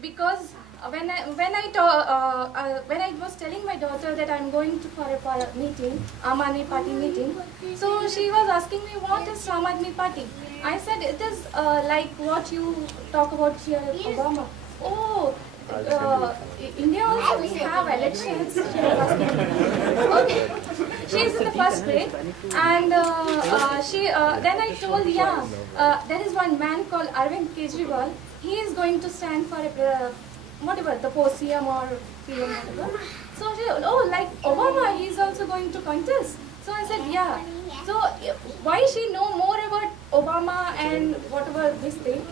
because when I was telling my daughter that I'm going to for a meeting, Aam Aadmi Party meeting, so she was asking me what is Aam Aadmi Party. I said it is like what you talk about here, Obama. Oh, India also we have elections. She was asking me. Okay, she's in the first grade, and then I told, yeah, there is one man called Arvind Kejriwal. He is going to stand for a, whatever, the post CM or PM, whatever. So she, oh, like Obama, he's also going to contest. So I said, yeah. So why she know more about Obama and whatever this thing?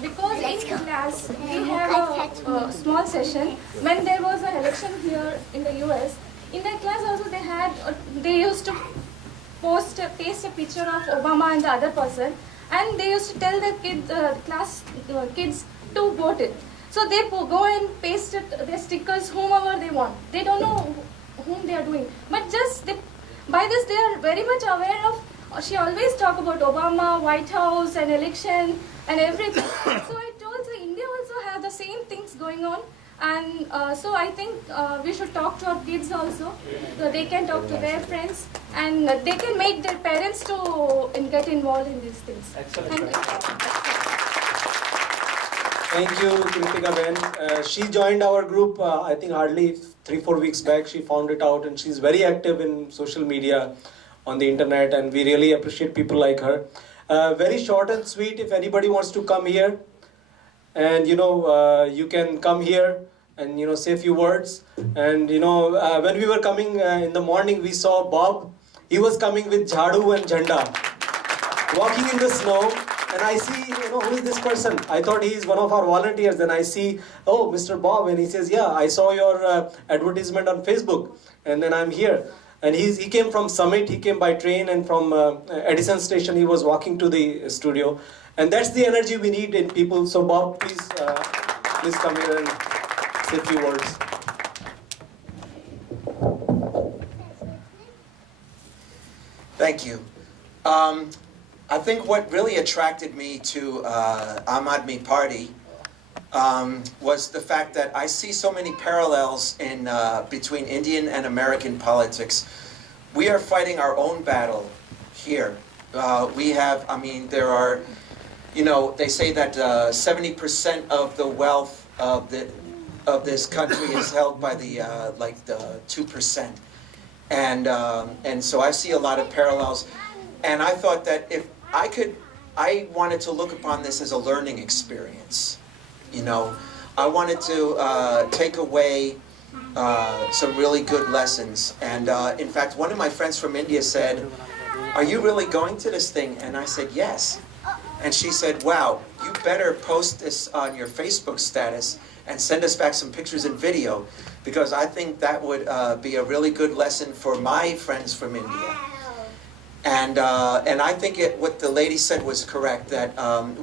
Because in class we have a small session when there was an election here in the US. In that class also they used to paste a picture of Obama and the other person, and they used to tell the kids to vote it. So they go and paste it, their stickers whomever they want. They don't know whom they are doing, but just by this they are very much aware of. She always talk about Obama, White House, and election and everything. So I told her India also have the same things going on. And so I think we should talk to our kids also, so they can talk to their friends, and they can make their parents to get involved in these things. Excellent. Thank you, Kritika Ben. She joined our group, I think hardly 3-4 weeks back. She found it out, and she's very active in social media, on the internet, and we really appreciate people like her. Very short and sweet. If anybody wants to come here, and you can come here and say a few words. And when we were coming in the morning, we saw Bob. He was coming with jhadu and jhanda, walking in the snow. And I see, who is this person? I thought he is one of our volunteers. And I see, oh, Mr. Bob. And he says, yeah, I saw your advertisement on Facebook. And then I'm here. And he came from Summit. He came by train. And from Edison Station, he was walking to the studio. And that's the energy we need in people. So Bob, please come here and say a few words. Thank you. I think what really attracted me to Aam Aadmi Party was the fact that I see so many parallels in between Indian and American politics. We are fighting our own battle here. There are, they say that 70% of the wealth of this country is held by the 2%, and so I see a lot of parallels. And I thought that if I wanted to look upon this as a learning experience. I wanted to take away some really good lessons. And in fact, one of my friends from India said, "Are you really going to this thing?" And I said, "Yes." And she said, "Wow, you better post this on your Facebook status and send us back some pictures and video, because I think that would be a really good lesson for my friends from India." And I think what the lady said was correct, that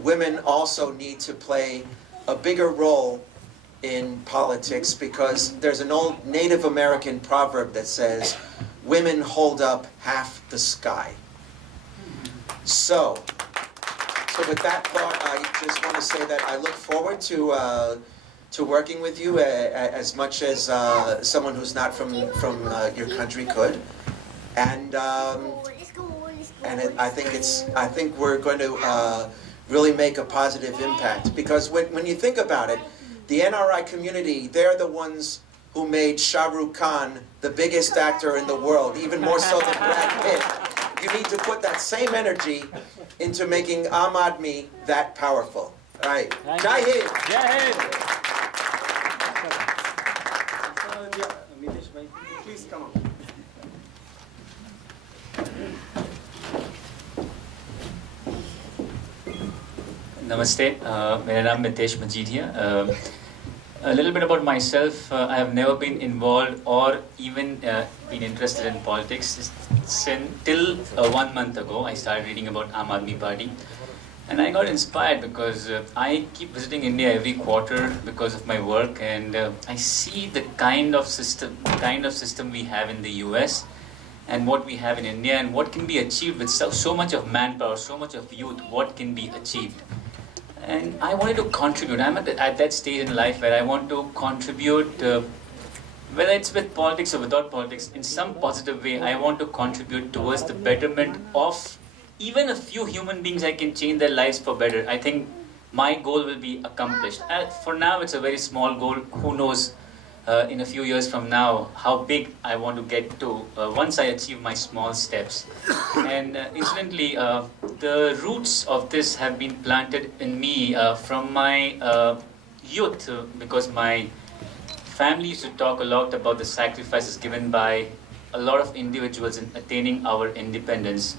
women also need to play a bigger role in politics, because there's an old Native American proverb that says, "Women hold up half the sky." So with that thought, I just want to say that I look forward to working with you as much as someone who's not from your country could, and I think we're going to really make a positive impact, because when you think about it, the NRI community, they're the ones who made Shah Rukh Khan the biggest actor in the world, even more so than Brad Pitt. You need to put that same energy into making Aam Aadmi that powerful. All right. Jai Hind. Jai Hind. Mitesh bhai, please come up. Namaste, मेरा नाम मितेश मजीद है. A little bit about myself. I have never been involved or even been interested in politics till 1 month ago. I started reading about Aam Aadmi Party, and I got inspired because I keep visiting India every quarter because of my work, and I see the kind of system we have in the US and what we have in India, and what can be achieved with so much of manpower, so much of youth. What can be achieved? and I wanted to contribute. I'm at that stage in life where I want to contribute, whether it's with politics or without politics, in some positive way. I want to contribute towards the betterment of even a few human beings. I can change their lives for better. I think my goal will be accomplished. For now, it's a very small goal. Who knows in a few years from now how big I want to get to once I achieve my small steps. And incidentally, the roots of this have been planted in me from my youth, because my family used to talk a lot about the sacrifices given by a lot of individuals in attaining our independence.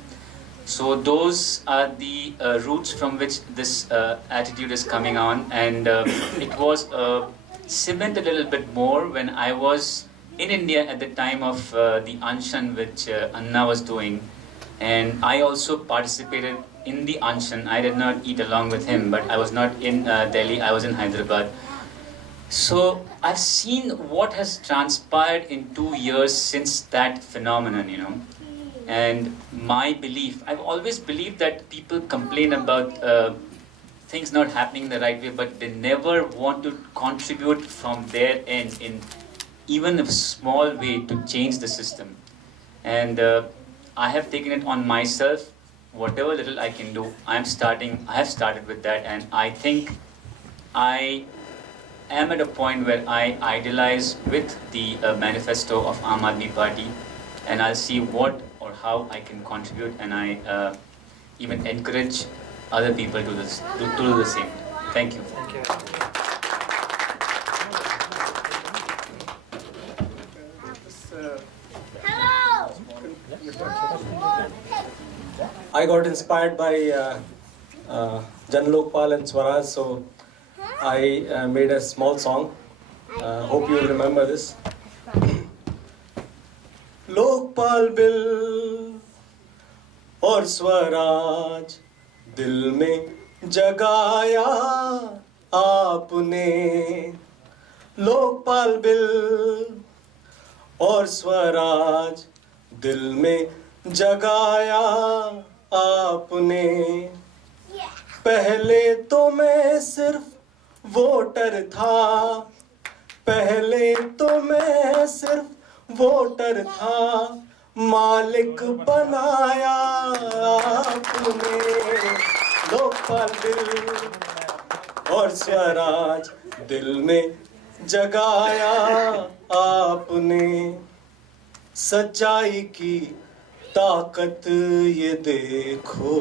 So those are the roots from which this attitude is coming on, and it was cement a little bit more when I was in India at the time of the Anshan which Anna was doing, and I also participated in the Anshan. I did not eat along with him, but I was not in Delhi, I was in Hyderabad. So I've seen what has transpired in 2 years since that phenomenon, you know. And my belief, I've always believed that people complain about things not happening the right way, but they never want to contribute from their end in even a small way to change the system. And I have taken it on myself, whatever little I can do. I have started with that, and I think I am at a point where I idealize with the manifesto of Aam Aadmi Party, and I'll see what or how I can contribute, and I even encourage other people to do the same. Thank you. Thank you. I got inspired by Jan Lokpal and Swaraj, so I made a small song. Hope you remember this. Lokpal bill और स्वराज दिल में जगाया आपने, Lokpal bill और स्वराज दिल में जगाया आपने। पहले तो मैं सिर्फ वोटर था, पहले तो मैं सिर्फ वोटर था, मालिक बनाया आपने। लोकपाल बिल और स्वराज दिल में जगाया आपने। सच्चाई की ताकत ये देखो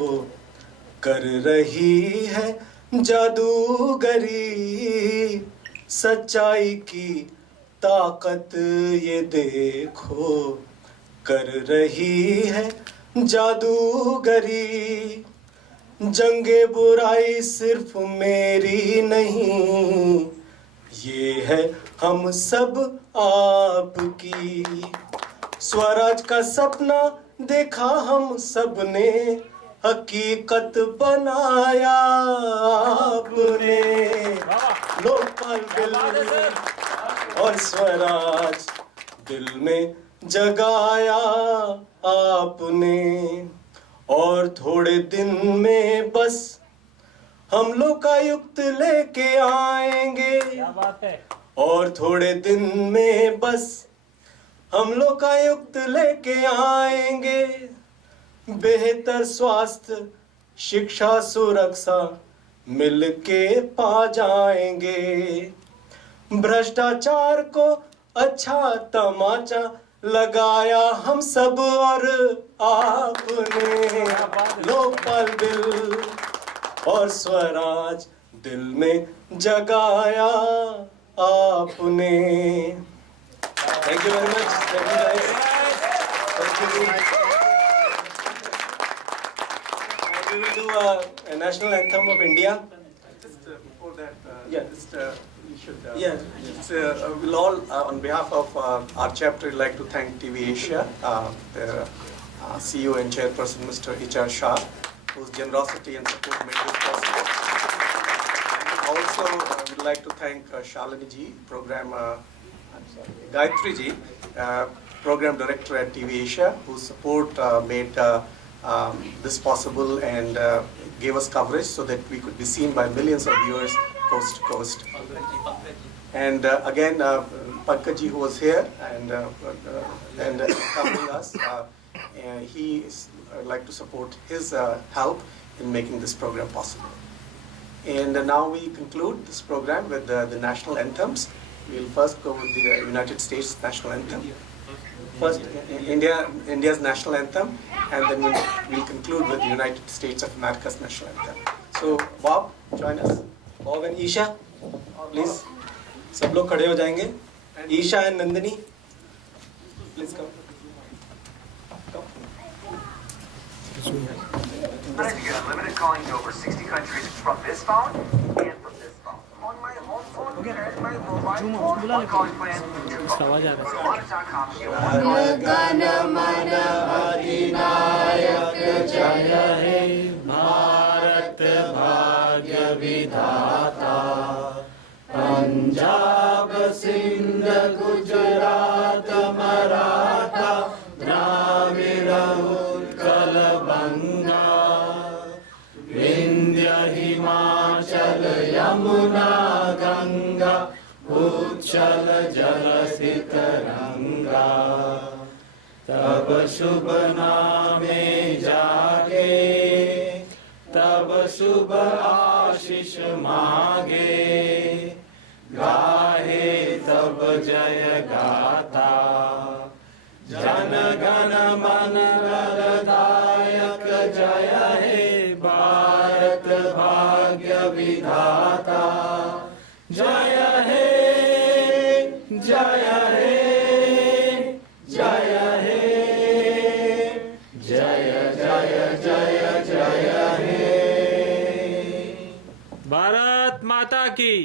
कर रही है जादूगरी, सच्चाई की ताकत ये देखो कर रही है जादूगरी। जंगे बुराई सिर्फ मेरी नहीं, ये है हम सब आपकी। स्वराज का सपना देखा हम सब ने, हकीकत बनाया आपने। लोकपाल बिल और स्वराज दिल में जगाया आपने। और थोड़े दिन में बस हम लोकायुक्त लेके आएंगे, क्या बात है। और थोड़े दिन में बस हम लोकायुक्त लेके आएंगे। बेहतर स्वास्थ्य शिक्षा सुरक्षा मिलके पा जाएंगे। भ्रष्टाचार को अच्छा तमाचा लगाया हम सब और आपने। लोकपाल बिल और स्वराज दिल में जगाया आपने। Thank you very much. Thank you guys. Thank you. We will do a national anthem of India. Just before that, Yeah. you should. Yeah. We'll all, on behalf of our chapter, we'd like to thank TV Asia, their CEO and chairperson, Mr. H.R. Shah, whose generosity and support made this possible. And also, we'd like to thank Shalini ji, Gayatri ji, program director at TV Asia, whose support made this possible, and gave us coverage so that we could be seen by millions of viewers coast to coast. And again, Pankaj ji, who was here and covering us, I'd like to support his help in making this program possible. And now we conclude this program with the national anthems. We'll first go with the United States national anthem. First, India's national anthem, and then we'll conclude with the United States of America's national anthem. So, Bob, join us. Bob and Isha, please. सब लोग खड़े हो जाएंगे. Isha and Nandini, please come. Tonight you get unlimited calling to over 60 countries from this phone and from this phone. On my home phone and my mobile phone, one calling plan, two phones. Go to Awana.com. Punjab Sindh Gujarat Maratha Dravida Utkal बंगा विंध्य हिमाचल यमुना गंगा उच्छल जलधि तरंगा तब शुभ नामे जागे तब शुभ आशीष मागे गाहे तब जय गाथा जन गण मन गणदायक जय हे भारत भाग्य विधाता जय हे जय हे जय हे जय जय जय जय हे भारत माता की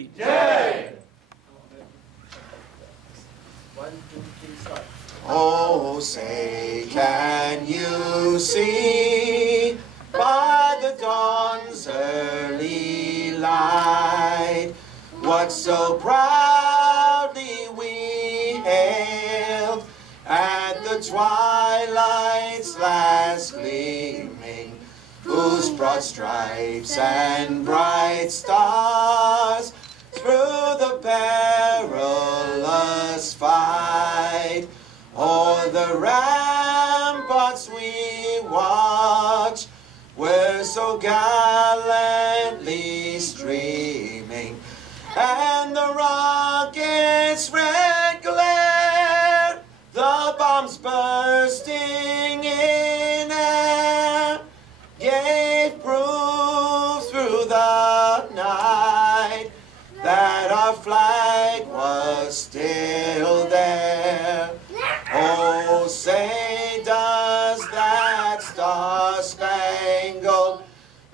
Oh, say, can you see by the dawn's early light what so proudly we hailed at the twilight's last gleaming, whose broad stripes and bright stars through the perilous fight o'er the ramparts we watch were so gallantly streaming, and the rockets' red glare, the bombs bursting in air, gave proof through the night that our flag was still there. Oh, say does that star-spangled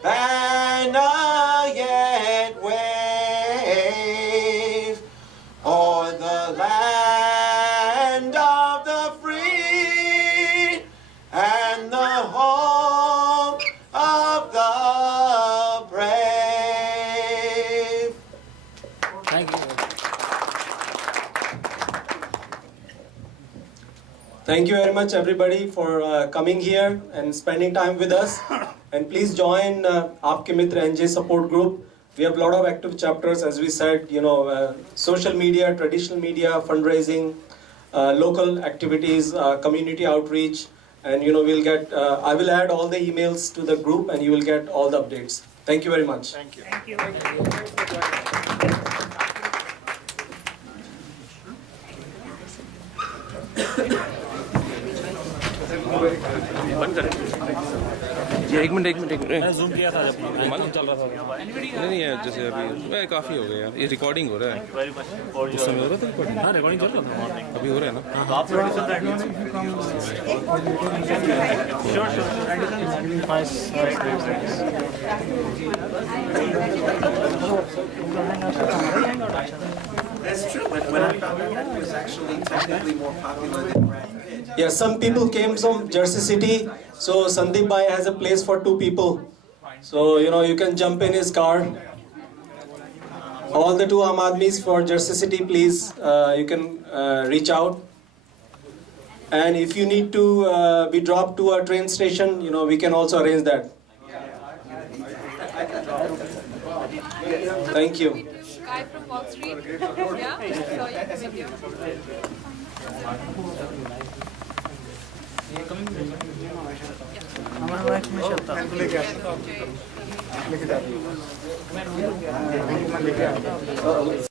banner yet wave o'er the land of the free and the home of the brave? Thank you. Thank you very much, everybody, for coming here and spending time with us. And please join Aapke Mitra NJ support group. We have a lot of active chapters, as we said, social media, traditional media, fundraising, local activities, community outreach, and we'll get. I will add all the emails to the group, and you will get all the updates. Thank you very much. Thank you. एक minute zoom किया था जब मालूम चल रहा था नहीं है जैसे अभी काफ़ी हो गया यार ये रिकॉर्डिंग हो रहा है उस समय हो रहा था रिकॉर्डिंग हाँ रिकॉर्डिंग चल रहा था अभी हो रहा है ना तो आप That's true. When I found out it was actually technically more popular than Brad Pitt. Yeah, some people came from Jersey City, so Sandeep Bhai has a place for 2 people. So, you can jump in his car. All the 2 Aam Aadmis for Jersey City, please, you can reach out. And if you need to be dropped to a train station, we can also arrange that. Thank you. Guy from Wall Street. Yeah, saw your video. हमारा